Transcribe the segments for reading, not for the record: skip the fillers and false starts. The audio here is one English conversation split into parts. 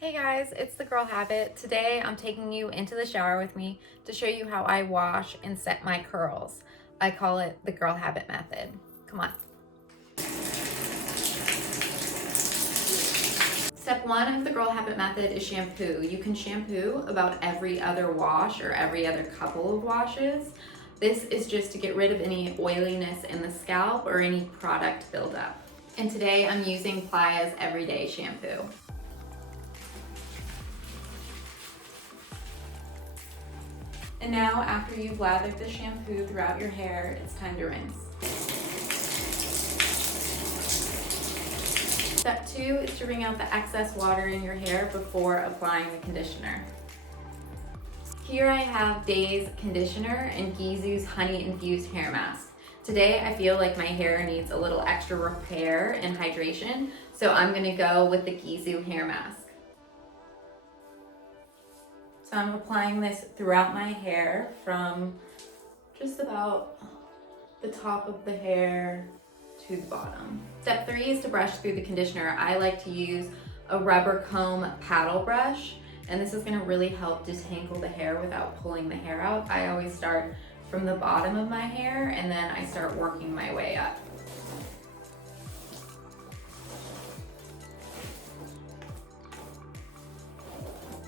Hey guys, it's the Girl Habit. Today I'm taking you into the shower with me to show you how I wash and set my curls. I call it the Girl Habit method. Come on. Step one of the Girl Habit method is shampoo. You can shampoo about every other wash or every other couple of washes. This is just to get rid of any oiliness in the scalp or any product buildup. And today I'm using Playa's Everyday Shampoo. And now, after you've lathered the shampoo throughout your hair, it's time to rinse. Step two is to wring out the excess water in your hair before applying the conditioner. Here I have Day's conditioner and Gizu's honey infused hair mask. Today I feel like my hair needs a little extra repair and hydration, so I'm gonna go with the Gizu hair mask. So I'm applying this throughout my hair from just about the top of the hair to the bottom. Step three is to brush through the conditioner. I like to use a rubber comb paddle brush, and this is gonna really help detangle the hair without pulling the hair out. I always start from the bottom of my hair and then I start working my way up.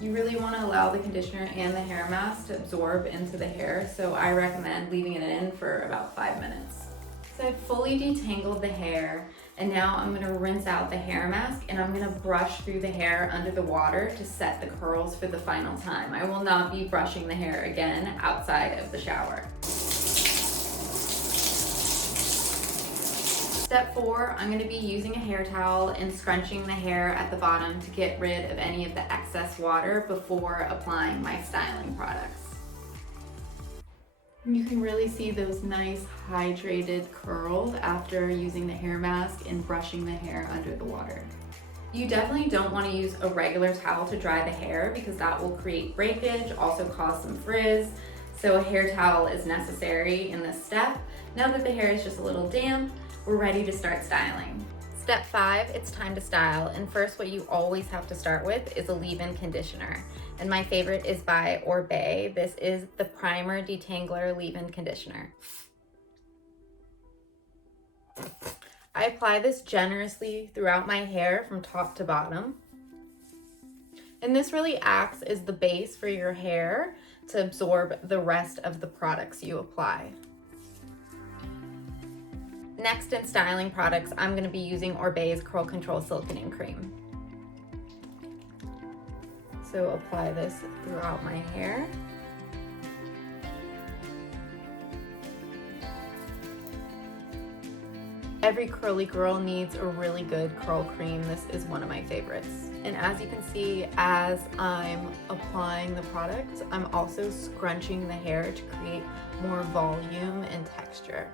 You really want to allow the conditioner and the hair mask to absorb into the hair, so I recommend leaving it in for about 5 minutes. So I've fully detangled the hair, and now I'm going to rinse out the hair mask and I'm going to brush through the hair under the water to set the curls for the final time. I will not be brushing the hair again outside of the shower. Step four, I'm going to be using a hair towel and scrunching the hair at the bottom to get rid of any of the excess water before applying my styling products. You can really see those nice hydrated curls after using the hair mask and brushing the hair under the water. You definitely don't want to use a regular towel to dry the hair because that will create breakage, also cause some frizz. So a hair towel is necessary in this step. Now that the hair is just a little damp, we're ready to start styling. Step five, it's time to style. And first, what you always have to start with is a leave-in conditioner. And my favorite is by Oribe. This is the Primer Detangler Leave-In Conditioner. I apply this generously throughout my hair from top to bottom. And this really acts as the base for your hair to absorb the rest of the products you apply. Next, in styling products, I'm going to be using Oribe's Curl Control Silkening Cream. So apply this throughout my hair. Every curly girl needs a really good curl cream. This is one of my favorites. And as you can see, as I'm applying the product, I'm also scrunching the hair to create more volume and texture.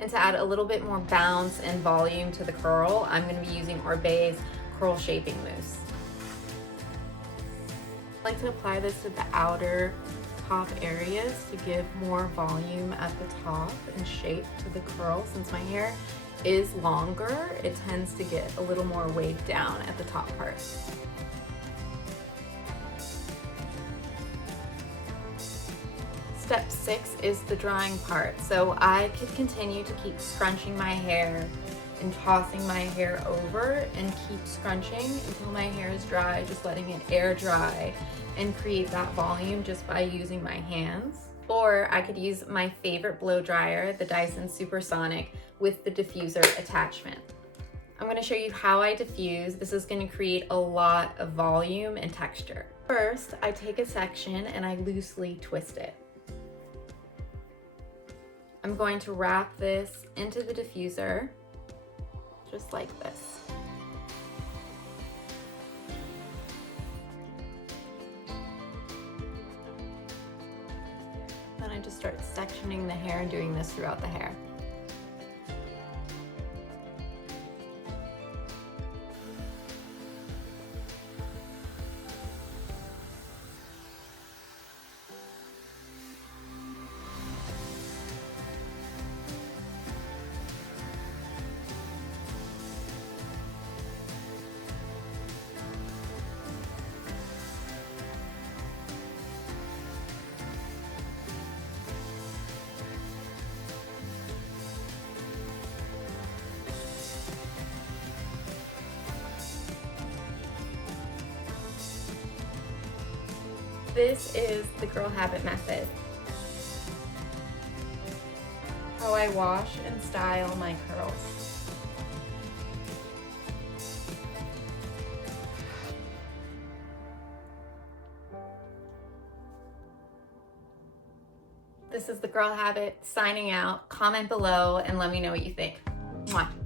And to add a little bit more bounce and volume to the curl, I'm going to be using Oribe's Curl Shaping Mousse. I like to apply this to the outer top areas to give more volume at the top and shape to the curl. Since my hair is longer, it tends to get a little more weighed down at the top part. Step six is the drying part. So I could continue to keep scrunching my hair and tossing my hair over and keep scrunching until my hair is dry, just letting it air dry and create that volume just by using my hands. Or I could use my favorite blow dryer, the Dyson Supersonic, with the diffuser attachment. I'm going to show you how I diffuse. This is going to create a lot of volume and texture. First, I take a section and I loosely twist it. I'm going to wrap this into the diffuser, just like this. Then I just start sectioning the hair and doing this throughout the hair. this is the Girl Habit method. How I wash and style my curls. This is the Girl Habit signing out. Comment below and let me know what you think. Mwah.